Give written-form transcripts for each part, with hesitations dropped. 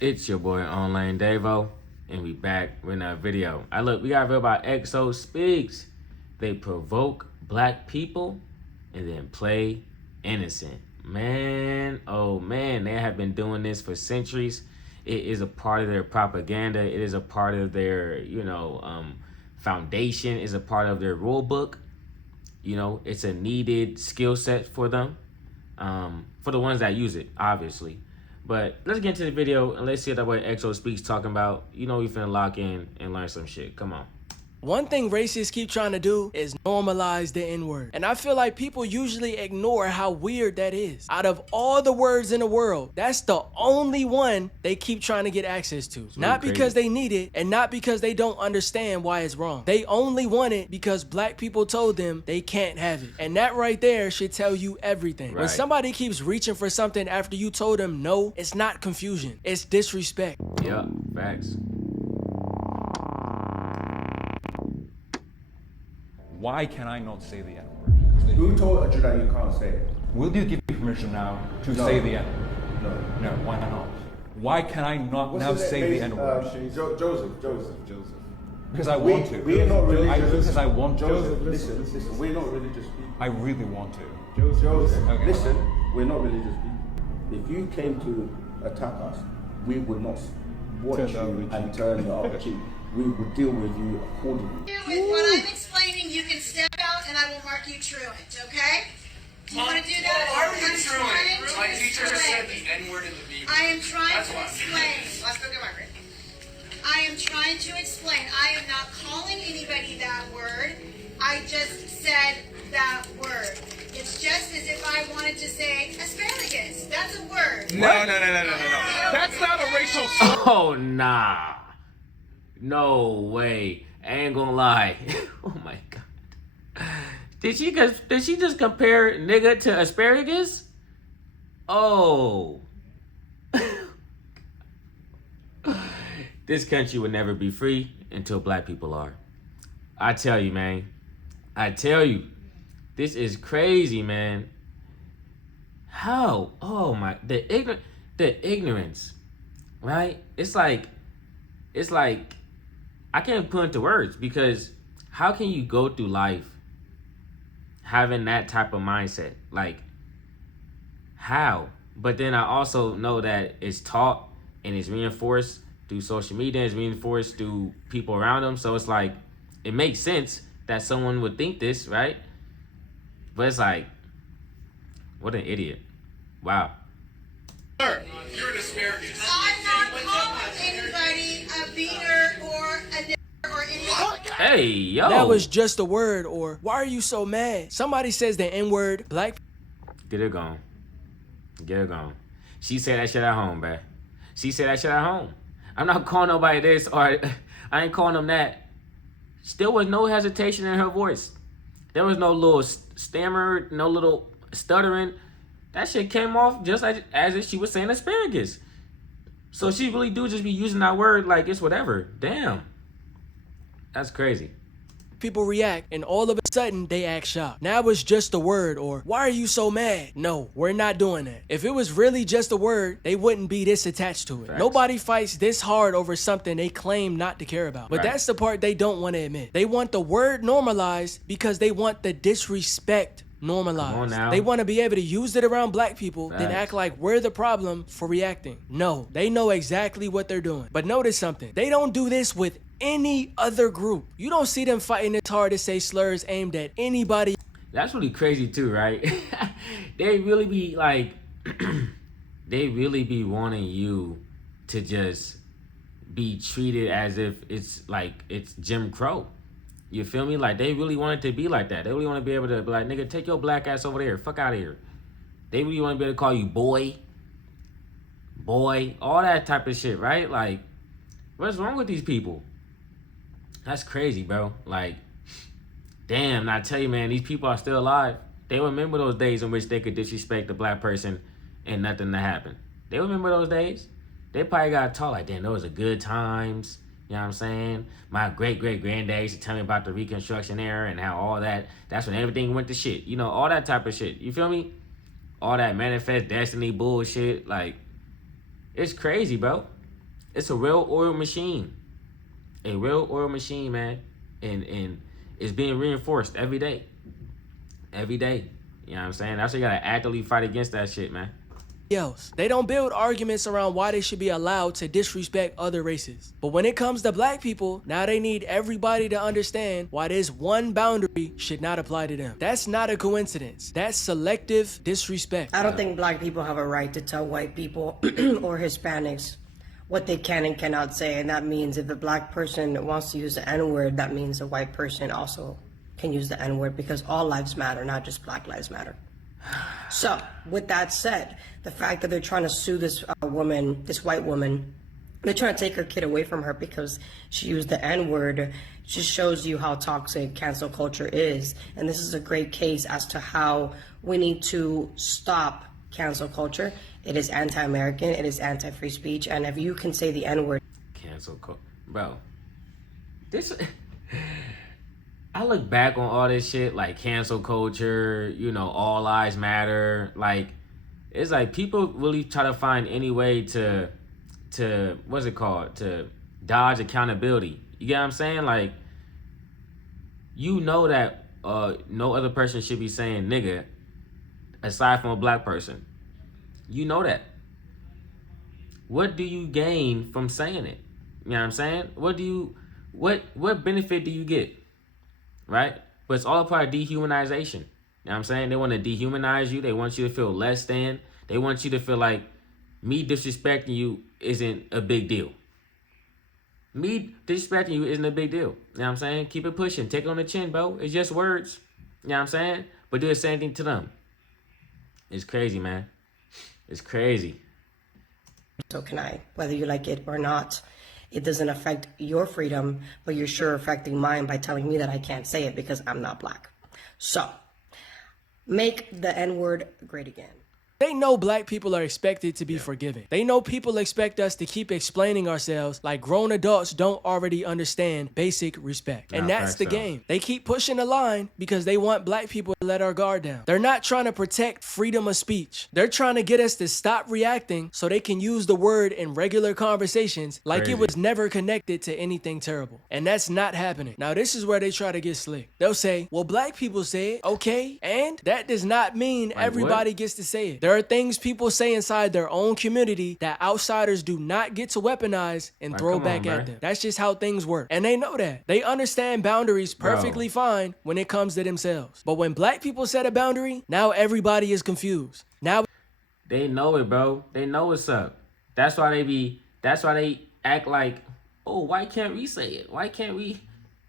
It's your boy Online Davo, and we back with another video. Look, we got a video about XO Speaks. They provoke black people and then play innocent. Man, oh man, they have been doing this for centuries. It is a part of their propaganda. It is a part of their, foundation. It's a part of their rule book. You know, it's a needed skill set for them, for the ones that use it, obviously. But let's get into the video and let's see what XO Speaks talking about. You know we finna lock in and learn some shit. Come on. One thing racists keep trying to do is normalize the N-word. And I feel like people usually ignore how weird that is. Out of all the words in the world, that's the only one they keep trying to get access to. Not because they need it and not because they don't understand why it's wrong. They only want it because black people told them they can't have it. And that right there should tell you everything. When somebody keeps reaching for something after you told them no, it's not confusion. It's disrespect. Yeah, facts. Why can I not say the N-word? Who told you that you can't say it? Will you give me permission now to say the N-word? No. No, why not? Why can I not now say the N-word? Joseph. Because I want to. We're not religious. Because I want to. Joseph, listen, we're not religious people. I really want to. Joseph, Okay. listen, we're not religious people. If you came to attack us, we would not watch you and turn the other cheek. We would deal with you accordingly. With what I'm explaining, you can step out and I will mark you truant, okay? Do you want to do that? Why are you truant? My teacher said the N-word in the meeting. I am trying That's to why. explain. Let's go get my ring. I am trying to explain. I am not calling anybody that word. I just said that word. It's just as if I wanted to say asparagus. That's a word. No. That's not a racial slur. Oh, nah. No way. I ain't gonna lie. Oh my God. Did she just compare nigga to asparagus? Oh. This country would never be free until black people are. I tell you, man. I tell you. This is crazy, man. How? Oh my, the ignorance, right? It's like I can't put into words, because how can you go through life having that type of mindset? Like, how? But then I also know that it's taught and it's reinforced through social media, it's reinforced through people around them. So it's like, it makes sense that someone would think this, right? But it's like, what an idiot. Wow. You're an asparagus. I'm not calling anybody a beater or a nigger or anything. Hey, yo. That was just a word, or why are you so mad? Somebody says the N-word, black. Get her gone. Get her gone. She said that shit at home, bruh. She said that shit at home. I'm not calling nobody this, or I ain't calling them that. Still was no hesitation in her voice. There was no little stammer, no little stuttering. That shit came off just as if she was saying asparagus. So she really do just be using that word like it's whatever. Damn. That's crazy. People react, and all of a sudden, they act shocked. Now it's just a word, or why are you so mad? No, we're not doing that. If it was really just a word, they wouldn't be this attached to it. Facts. Nobody fights this hard over something they claim not to care about. But that's the part they don't want to admit. They want the word normalized because they want the disrespect normalized. Come on now. They want to be able to use it around black people, then act like we're the problem for reacting. No, they know exactly what they're doing. But notice something. They don't do this with any other group. You don't see them fighting as hard to say slurs aimed at anybody. That's really crazy too, right? They really be like, they really be wanting you to just be treated as if it's like it's Jim Crow. You feel me? Like, they really want it to be like that. They really want to be able to be like, nigga, take your black ass over there. Fuck out of here. They really want to be able to call you boy, all that type of shit, right? Like, what's wrong with these people? That's crazy, bro. Like, damn, I tell you, man, these people are still alive. They remember those days in which they could disrespect a black person and nothing to happen. They remember those days. They probably got taught like, damn, those are good times. You know what I'm saying? My great-great-granddad used to tell me about the Reconstruction era and how all that, that's when everything went to shit. You know, all that type of shit. You feel me? All that manifest destiny bullshit. Like, it's crazy, bro. It's a well-oiled machine. A well-oiled machine, man. And it's being reinforced every day. Every day. You know what I'm saying? That's why you gotta actively fight against that shit, man. Else. They don't build arguments around why they should be allowed to disrespect other races. But when it comes to black people, now they need everybody to understand why this one boundary should not apply to them. That's not a coincidence. That's selective disrespect. I don't think black people have a right to tell white people or Hispanics what they can and cannot say. And that means if a black person wants to use the N-word, that means a white person also can use the N-word, because all lives matter, not just Black Lives Matter. So, with that said, the fact that they're trying to sue this woman, this white woman, they're trying to take her kid away from her because she used the N-word, just shows you how toxic cancel culture is. And this is a great case as to how we need to stop cancel culture. It is anti-American, it is anti-free speech, and if you can say the N-word... Cancel culture. Bro, this... I look back on all this shit, like cancel culture, you know, all lives matter. Like, it's like people really try to find any way to what's it called? To dodge accountability. You get what I'm saying? Like, you know that no other person should be saying nigga aside from a black person. You know that. What do you gain from saying it? You know what I'm saying? What benefit do you get? Right? But it's all a part of dehumanization. You know what I'm saying? They want to dehumanize you. They want you to feel less than. They want you to feel like me disrespecting you isn't a big deal. Me disrespecting you isn't a big deal. You know what I'm saying? Keep it pushing. Take it on the chin, bro. It's just words. You know what I'm saying? But do the same thing to them. It's crazy, man. It's crazy. So can I, whether you like it or not. It doesn't affect your freedom, but you're sure affecting mine by telling me that I can't say it because I'm not black. So, make the N-word great again. They know black people are expected to be forgiving. They know people expect us to keep explaining ourselves like grown adults don't already understand basic respect. And that's the game. They keep pushing the line because they want black people to let our guard down. They're not trying to protect freedom of speech. They're trying to get us to stop reacting so they can use the word in regular conversations like it was never connected to anything terrible. And that's not happening. Now, this is where they try to get slick. They'll say, well, black people say it, okay, and that does not mean everybody gets to say it. There are things people say inside their own community that outsiders do not get to weaponize and throw back at them. That's just how things work. And they know that. They understand boundaries perfectly fine when it comes to themselves. But when black people set a boundary, now everybody is confused. Now they know it, bro. They know what's up. That's why they act like, oh, why can't we say it? Why can't we?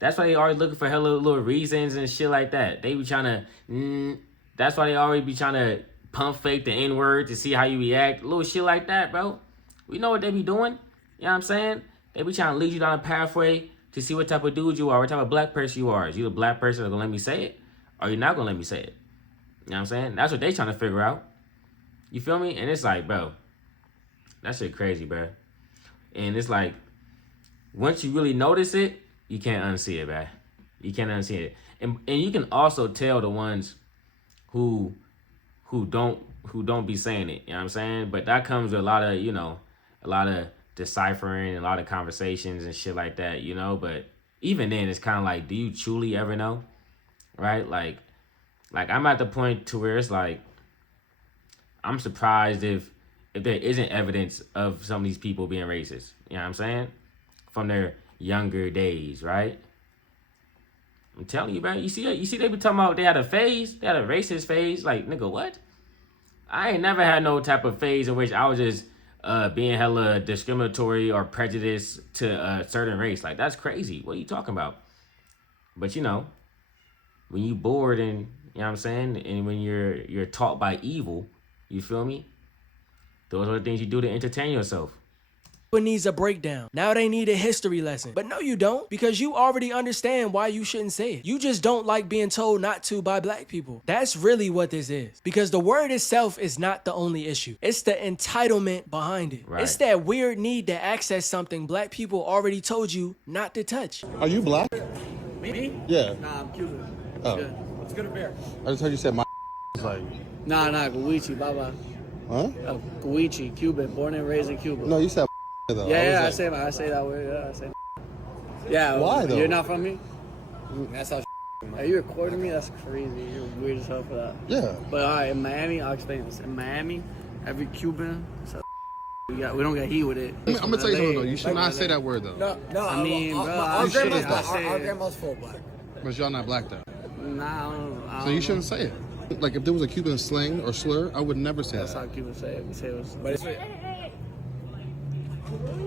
That's why they always looking for hella little reasons and shit like that. They be trying to, that's why they always be trying to pump fake the N-word to see how you react. Little shit like that, bro. We know what they be doing. You know what I'm saying? They be trying to lead you down a pathway to see what type of dude you are, what type of black person you are. Is you a black person that's gonna let me say it? Or you not gonna let me say it? You know what I'm saying? That's what they trying to figure out. You feel me? And it's like, bro, that shit crazy, bro. And it's like, once you really notice it, you can't unsee it, bro. You can't unsee it. And you can also tell the ones who don't be saying it, you know what I'm saying? But that comes with a lot of deciphering and a lot of conversations and shit like that, you know? But even then, it's kind of like, do you truly ever know? Right? Like I'm at the point to where it's like, I'm surprised if there isn't evidence of some of these people being racist, you know what I'm saying? From their younger days, right? I'm telling you, man. You see they be talking about they had a racist phase. Like, nigga, what? I ain't never had no type of phase in which I was just being hella discriminatory or prejudiced to a certain race. Like, that's crazy. What are you talking about? But, you know, when you bored and, you know what I'm saying, and when you're taught by evil, you feel me? Those are the things you do to entertain yourself. Needs a breakdown. Now they need a history lesson. But no, you don't, because you already understand why you shouldn't say it. You just don't like being told not to by black people. That's really what this is. Because the word itself is not the only issue. It's the entitlement behind it. Right. It's that weird need to access something black people already told you not to touch. Are you black? Me? Yeah. Nah, I'm Cuban. Oh. Good. Let's go to bear. I just heard you said my like. Nah, Guichi, bye-bye. Huh? Guichi, Cuban, born and raised in Cuba. No, you said though. Yeah, I I was say like, I say that word. Yeah, I say. Yeah. Why, though? You're not from me. That's how. Are you recording me? That's crazy. You're weird as hell for that. yeah. But all right, in Miami, I'll explain this. In Miami, every Cuban, we don't get heat with it. I'm gonna tell you something though. You should not say that word though. No, I mean, bro, our grandma's I black. say Our it. grandma's full black. But y'all not black though. Nah, I So don't you know. shouldn't say it. Like if there was a Cuban slang or slur, I would never say That's that. how Cubans say it. We say it was. But it's You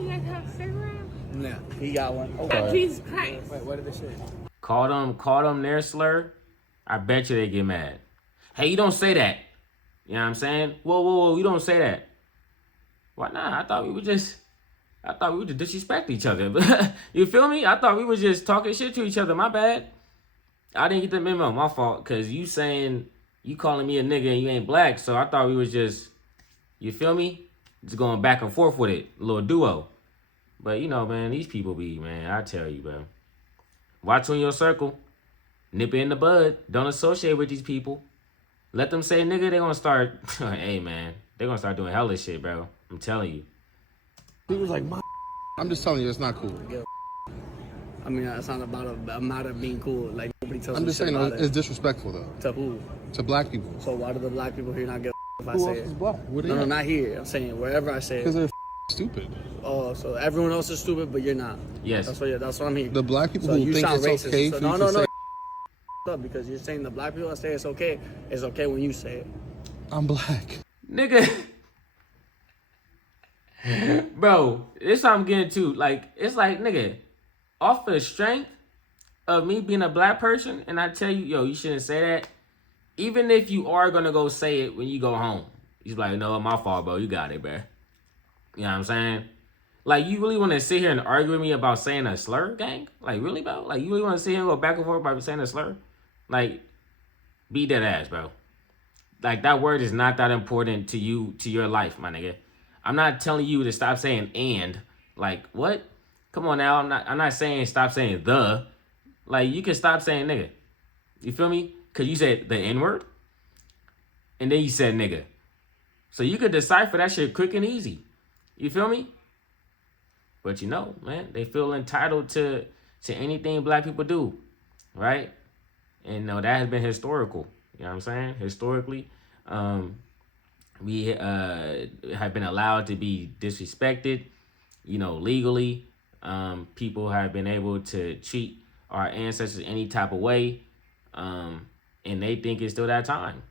guys have cigarettes? nah. He got one. Okay. Jesus Christ. Wait, what did they say? Call them their slur. I bet you they get mad. Hey, you don't say that. You know what I'm saying? Whoa, you don't say that. Why not? I thought we would just disrespect each other. You feel me? I thought we were just talking shit to each other. My bad. I didn't get the memo. My fault. Cause you calling me a nigga and you ain't black. So I thought we was just, you feel me? Just going back and forth with it. A little duo. But you know, man, these people be, man, I tell you, bro. Watch on your circle. Nip it in the bud. Don't associate with these people. Let them say nigga, they gonna start, hey man, they gonna start doing hella shit, bro. I'm telling you. He was like, I'm just telling you, it's not cool. I mean, it's not about a matter of being cool. Like nobody tells I'm me just shit saying, about it's it. disrespectful though. To who? To black people. So why do the black people here not give if I Who say else it? is black? What are No, you? not here. I'm saying wherever I say Because it. they're stupid. Oh, so everyone else is stupid, but you're not. Yes. That's what I'm hearing. The black people So who you think sound it's racist. okay So for you no, to say, up because you're saying the black people that say it's okay when you say it. I'm black. Nigga. Bro, this what I'm getting to. Like, it's like, nigga, off the strength of me being a black person, and I tell you, yo, you shouldn't say that. Even if you are gonna go say it when you go home. He's like, no, my fault, bro. You got it, bro. You know what I'm saying? Like, you really want to sit here and argue with me about saying a slur, gang? Like, really, bro? Like, you really want to sit here and go back and forth by saying a slur? Like, beat that ass, bro. Like, that word is not that important to you, to your life, my nigga. I'm not telling you to stop saying and. Like, what? Come on now. I'm not saying stop saying the. Like, you can stop saying nigga. You feel me? Because you said the N-word. And then you said nigga. So you could decipher that shit quick and easy. You feel me? But you know, man, they feel entitled to anything black people do. Right? And no, that has been historical. You know what I'm saying? Historically, we have been allowed to be disrespected, you know, legally. People have been able to treat our ancestors any type of way. And they think it's still that time.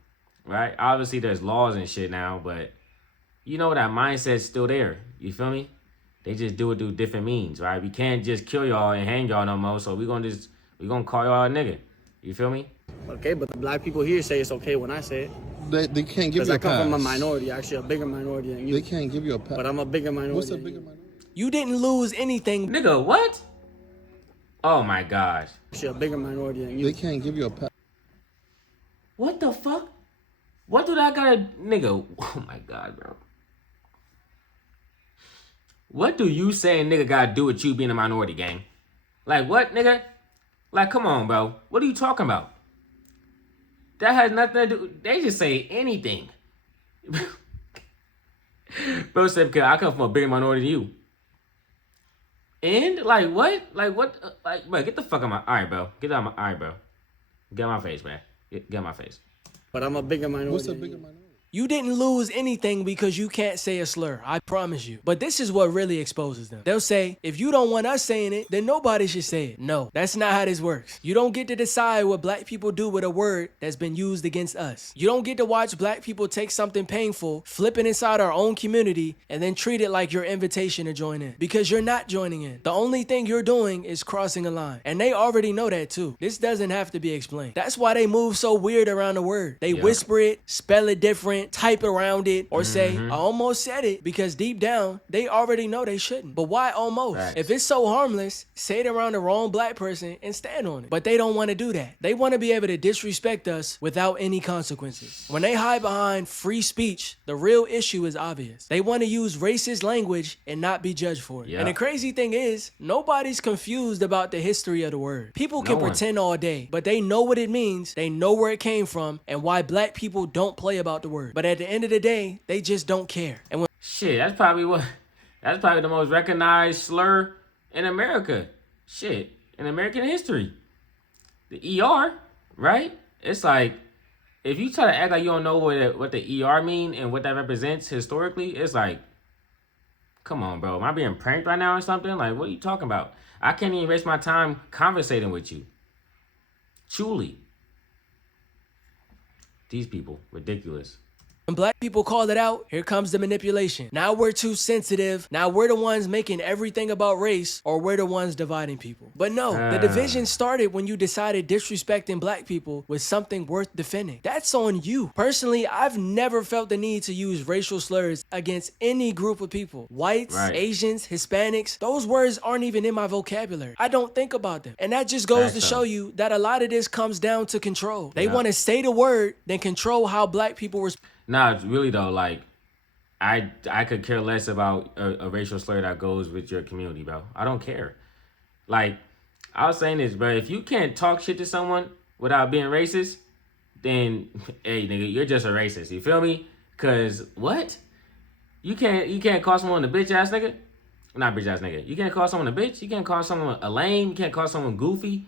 Right? Obviously, there's laws and shit now, but you know that mindset's still there. You feel me? They just do it through different means, right? We can't just kill y'all and hang y'all no more, so we're gonna call y'all a nigga. You feel me? Okay, but the black people here say it's okay when I say it. They can't give Because you I a come pass. from a minority, actually a bigger minority than you. They can't give you a pass. But I'm a bigger minority. What's a than bigger you. minority? You didn't lose anything. Nigga, what? Oh my gosh. Actually a bigger minority than you. They can't give you a pass. What the fuck? What do that gotta, nigga? Oh my god, bro. What do you saying nigga gotta do with you being a minority, gang? Like what, nigga? Like, come on, bro. What are you talking about? That has nothing to do. They just say anything. Bro said, because I come from a bigger minority than you. And like what? Like what? Like, bro, get the fuck out my. All right, bro. Get out my. All right, bro. Get out my face, man. Get out my face. But I'm a bigger minority. What's a than bigger you. minority? You didn't lose anything because you can't say a slur. I promise you. But this is what really exposes them. They'll say, if you don't want us saying it, then nobody should say it. No, that's not how this works. You don't get to decide what black people do with a word that's been used against us. You don't get to watch black people take something painful, flip it inside our own community, and then treat it like your invitation to join in. Because you're not joining in. The only thing you're doing is crossing a line. And they already know that too. This doesn't have to be explained. That's why they move so weird around the word. They whisper it, spell it different, type around it, or say, I almost said it, because deep down, they already know they shouldn't. But why almost? Facts. If it's so harmless, say it around the wrong black person and stand on it. But they don't want to do that. They want to be able to disrespect us without any consequences. When they hide behind free speech, the real issue is obvious. They want to use racist language and not be judged for it. Yeah. And the crazy thing is, nobody's confused about the history of the word. People can No one. pretend all day, but they know what it means, they know where it came from, and why black people don't play about the word. But at the end of the day, they just don't care. And when That's probably the most recognized slur in America. Shit, in American history. The ER, right? It's like, if you try to act like you don't know what the ER mean and what that represents historically, it's like, come on, bro. Am I being pranked right now or something? Like, what are you talking about? I can't even waste my time conversating with you. Truly. These people, ridiculous. When black people call it out, here comes the manipulation. Now we're too sensitive. Now we're the ones making everything about race, or we're the ones dividing people. But no, the division started when you decided disrespecting black people was something worth defending. That's on you. Personally, I've never felt the need to use racial slurs against any group of people. Whites, Asians, Hispanics, those words aren't even in my vocabulary. I don't think about them. And that just goes to show you that a lot of this comes down to control. They want to say the word, then control how black people respond. Nah, really though, like, I could care less about a racial slur that goes with your community, bro. I don't care. Like, I was saying this, bro. If you can't talk shit to someone without being racist, then, hey, nigga, you're just a racist. You feel me? Cause what? You can't call someone a bitch ass nigga? Not bitch ass nigga. You can't call someone a bitch. You can't call someone a lame. You can't call someone goofy,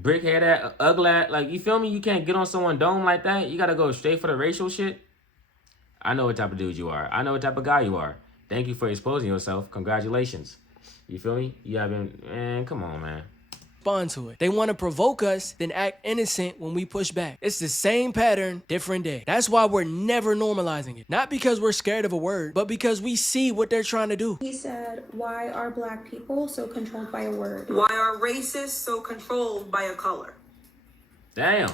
brickhead, ugly. Like, you feel me? You can't get on someone dome like that. You gotta go straight for the racial shit. I know what type of dude you are. I know what type of guy you are. Thank you for exposing yourself. Congratulations. You feel me? You haven't, man, come on, man. Respond to it. They want to provoke us, then act innocent when we push back. It's the same pattern, different day. That's why we're never normalizing it. Not because we're scared of a word, but because we see what they're trying to do. He said, why are black people so controlled by a word? Why are racists so controlled by a color? Damn.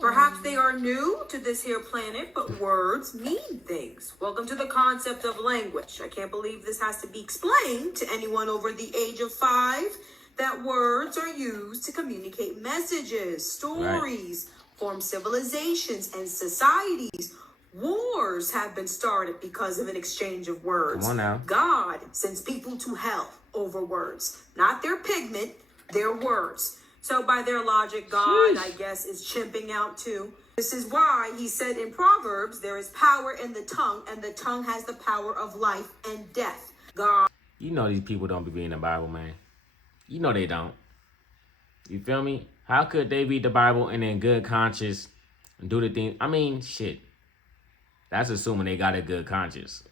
Perhaps they are new to this here planet, but words mean things. Welcome to the concept of language. I can't believe this has to be explained to anyone over the age of 5, that words are used to communicate messages, stories, form civilizations and societies. Wars have been started because of an exchange of words. Come on now. God sends people to hell over words, not their pigment, their words. So by their logic, God, I guess, is chimping out too. This is why he said in Proverbs, there is power in the tongue, and the tongue has the power of life and death. God. You know these people don't be reading the Bible, man. You know they don't. You feel me? How could they read the Bible and in good conscience do the thing? I mean, shit. That's assuming they got a good conscience.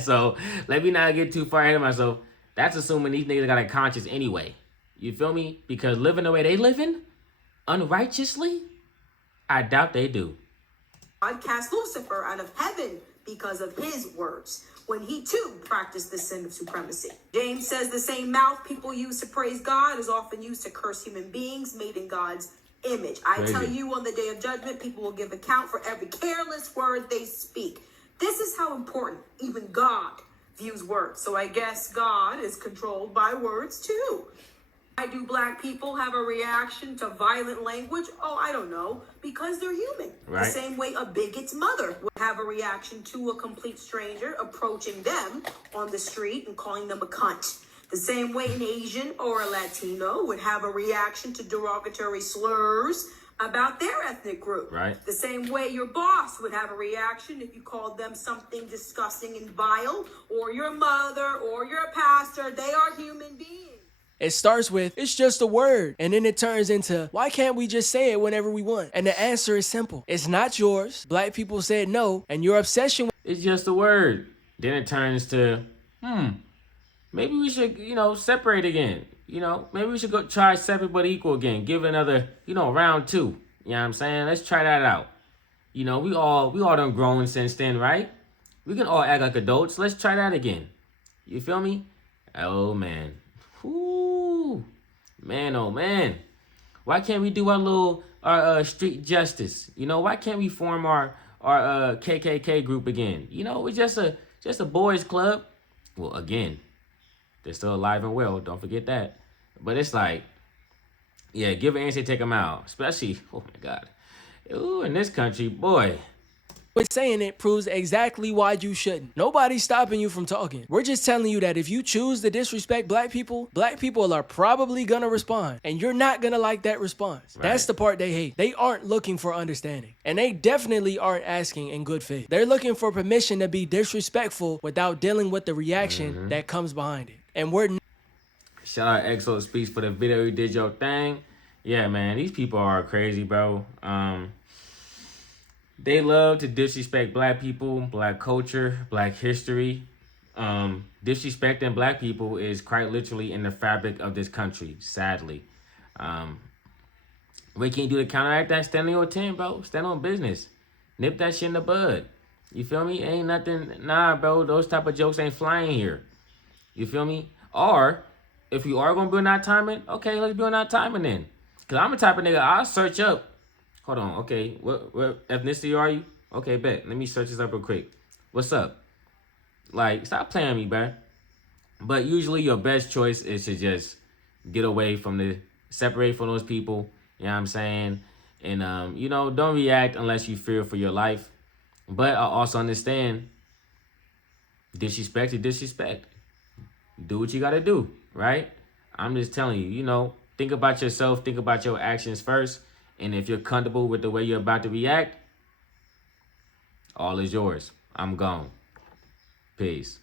So let me not get too far ahead of myself. That's assuming these niggas got a conscience anyway. You feel me? Because living the way they living, unrighteously, I doubt they do. God cast Lucifer out of heaven because of his words, when he too practiced the sin of supremacy. James says the same mouth people use to praise God is often used to curse human beings made in God's image. I tell you, on the day of judgment, people will give account for every careless word they speak. This is how important even God views words. So I guess God is controlled by words too. Why do black people have a reaction to violent language? Oh, I don't know. Because they're human. Right. The same way a bigot's mother would have a reaction to a complete stranger approaching them on the street and calling them a cunt. The same way an Asian or a Latino would have a reaction to derogatory slurs about their ethnic group. Right. The same way your boss would have a reaction if you called them something disgusting and vile, or your mother or your pastor. They are human beings. It starts with, it's just a word. And then it turns into, why can't we just say it whenever we want? And the answer is simple. It's not yours. Black people said no. And your obsession with it's just a word. Then it turns to, maybe we should, separate again. Maybe we should go try separate but equal again. Give it another, round 2. You know what I'm saying? Let's try that out. We all done grown since then, right? We can all act like adults. Let's try that again. You feel me? Oh, man. Ooh, man, oh man. Why can't we do our street justice? Why can't we form our KKK group again? It's just a boys club. Well, again, they're still alive and well. Don't forget that. But it's like, give an answer, take them out. Especially, oh my God. Ooh, in this country, boy, But saying it proves exactly why you shouldn't. Nobody's stopping you from talking. We're just telling you that if you choose to disrespect black people are probably gonna respond. And you're not gonna like that response. Right. That's the part they hate. They aren't looking for understanding. And they definitely aren't asking in good faith. They're looking for permission to be disrespectful without dealing with the reaction that comes behind it. And we're Shout out Exo Speaks for the video. You did your thing. Yeah, man, these people are crazy, bro. They love to disrespect black people, black culture, black history. Disrespecting black people is quite literally in the fabric of this country, sadly. What can you do to counteract that? Stand on your 10, bro. Stand on business. Nip that shit in the bud. You feel me? Ain't nothing. Nah, bro. Those type of jokes ain't flying here. You feel me? Or, if you are going to be on that timing, okay, let's be on that timing then. Because I'm the type of nigga, I'll search up. Hold on, okay, what ethnicity are you? Okay, bet. Let me search this up real quick. What's up? Like, stop playing me, bro. But usually your best choice is to just get away from separate from those people. You know what I'm saying? And, you know, don't react unless you fear for your life. But I also understand disrespect is disrespect. Do what you got to do, right? I'm just telling you, you know, think about yourself. Think about your actions first. And if you're comfortable with the way you're about to react, all is yours. I'm gone. Peace.